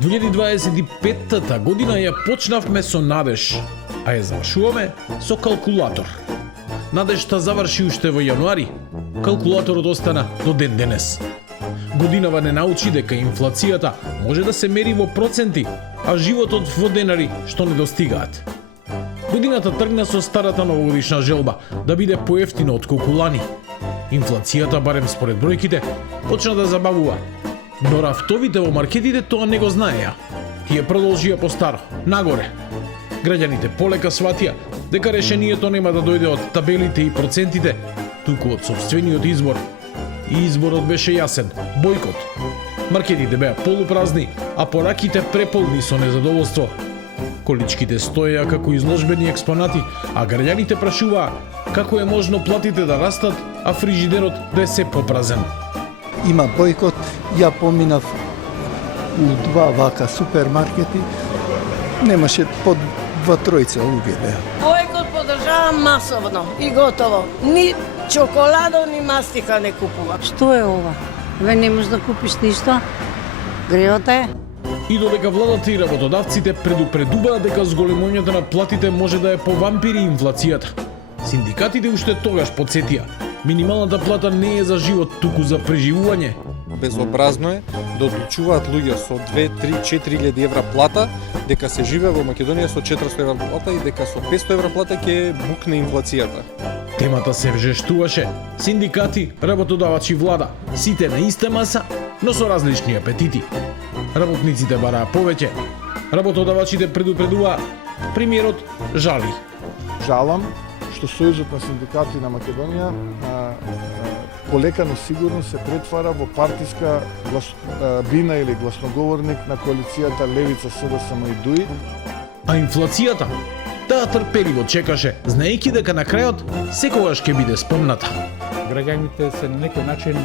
...2025-та година ја почнавме со надеж, а ја завршуваме со калкулатор. Надежта заврши уште во јануари, калкулаторот остана до ден денес. Годинава не научи дека инфлацијата може да се мери во проценти, а животот во денари што не достигаат. Годината тргна со старата новогодишна желба да биде поевтино од колку инфлацијата, барем според бројките, почна да забавува. Но рафтовите во маркетите тоа не го знаеа. Тие продолжија по старо, нагоре. Граѓаните полека сватија дека решението нема да дојде од табелите и процентите, туку од сопствениот избор. И изборот беше јасен – бојкот. Маркетите беа полупразни, а пораките преполни со незадоволство. Количките стоеа како изложбени експонати, а граѓаните прашуваа како е можно платите да растат, а фрижидерот да е се попразен. Има бојкот, ја поминав у два вака супермаркети, немаше под 2-3 луѓе беа. Бојкот поддржавам масовно и готово. Ни чоколадо, ни мастика не купува. Што е ова? Ве не можеш да купиш ништо? Греота е. И додека владата и работодавците предупредуваа дека зголемувањето на платите може да е повампири инфлацијата, синдикатите уште тогаш потсетија: минималната плата не е за живот, туку за преживување. Безобразно е да одлучуваат луѓе со 2, 3, 4.000 евра плата дека се живее во Македонија со 400 евра плата и дека со 500 евра плата ќе букне инфлацијата. Темата се вжештуваше. Синдикати, работодавачи, влада, сите на иста маса, но со различни апетити. Работниците бараа повеќе, работодавачите предупредуваа, премиерот жали. Жалам што Сојузот на синдикати на Македонија полека но сигурно се претвара во партиска бина или гласноговорник на коалицијата Левица, СДСМ и ДУИ. А инфлацијата? Таа трпеливо чекаше, знаејќи дека на крајот секогаш ќе биде спомната. Граѓаните се на некој начин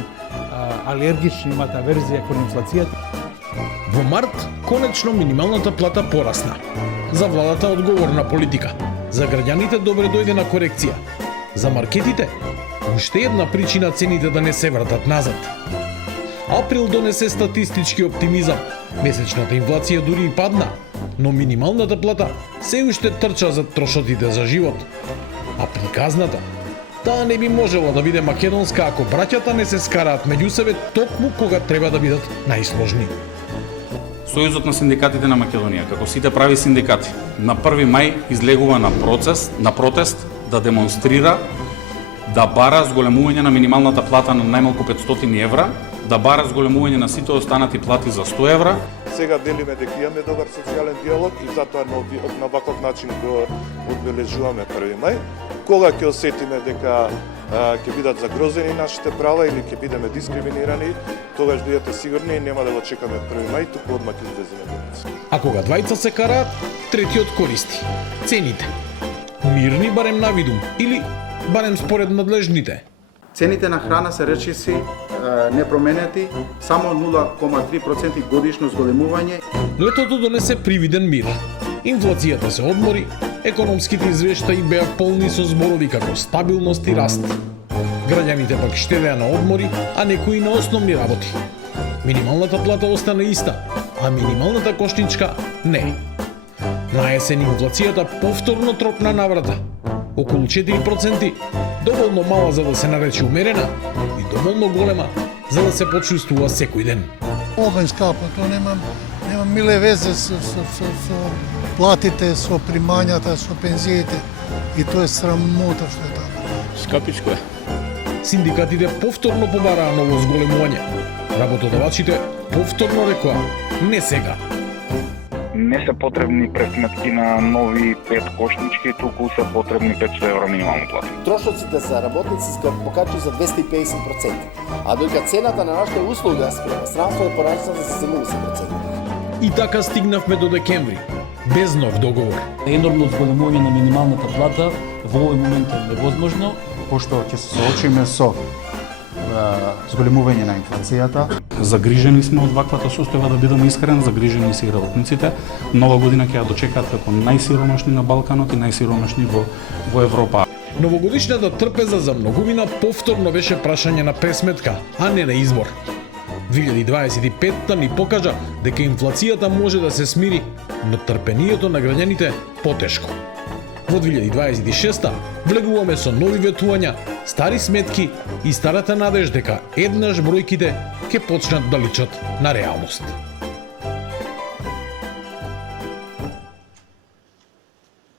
алергични, имаат аверзија кон инфлацијата. Во март, конечно, минималната плата порасна. За владата одговорна политика. За граѓаните добре дојде на корекција. За маркетите, уште една причина цените да не се вратат назад. Април донесе статистички оптимизам. Месечната инфлација дури и падна, но минималната плата се уште трча за трошотите за живот. А приказната, таа не би можела да биде македонска ако браќата не се скараат меѓу себе токму кога треба да бидат најсложни. Сојузот на синдикатите на Македонија, како сите прави синдикати, на 1 мај излегува на протест да демонстрира, да бара зголемување на минималната плата на најмалку 500 евра, да бара зголемување на сите останати плати за 100 евра. Сега делиме дека имаме добар социјален диалог и затоа на ваков начин го одбележуваме 1 мај. Кога ќе осетиме дека ќе бидат загрозени нашите права или ќе бидеме дискриминирани, тогаш бидете сигурни и нема да го чекаме 1 мај, туку одма ќе излеземе денес. А кога двајца се караат, третиот користи. Цените. Мирни барем на видум или барем според надлежните. Цените на храна се речиси непроменети, само 0,3% годишно зголемување. Летото донесе привиден мир. Инфлацијата се одмори, економските извештаи беа полни со зборови како стабилност и раст. Граѓаните пак штедеа на одмори, а некои на основни работи. Минималната плата остана иста, а минималната кошничка не. На есен инфлацијата повторно тропна наврата. Околу 4%, доволно мала за да се нарече умерена и доволно голема за да се почувствува секој ден. Ова е скапо, тоа нема миле везе со платите, со примањата, со пензиите. И тоа е срамота што е така. Скапичко е. Синдикатите повторно побараа ново зголемување. Работодавачите повторно рекоа: не сега. Не се потребни пресметки на нови 5 кошнички, туку се потребни 500 евро минимална плата. Трошоците за работници се покачи за 250%, а додека цената на нашата услуга спрема странство е порасна за 70%. И така стигнавме до декември, без нов договор. Енормно зголемување на минималната плата во овој момент е невозможно, пошто ќе се соочиме со зголемување на инфлацијата. Загрижени сме од ваквата состојба, да бидам искрен, загрижени се и работниците. Нова година ќе ја дочекаат како најсиромашни на Балканот и најсиромашни во Европа. Новогодишната трпеза за многумина повторно беше прашање на пресметка, а не на избор. 2025 ни покажа дека инфлацијата може да се смири, но трпението на граѓаните потешко. Во 2026 влегуваме со нови ветувања, стари сметки и старата надеж дека еднаш бројките ќе почнат да личат на реалност.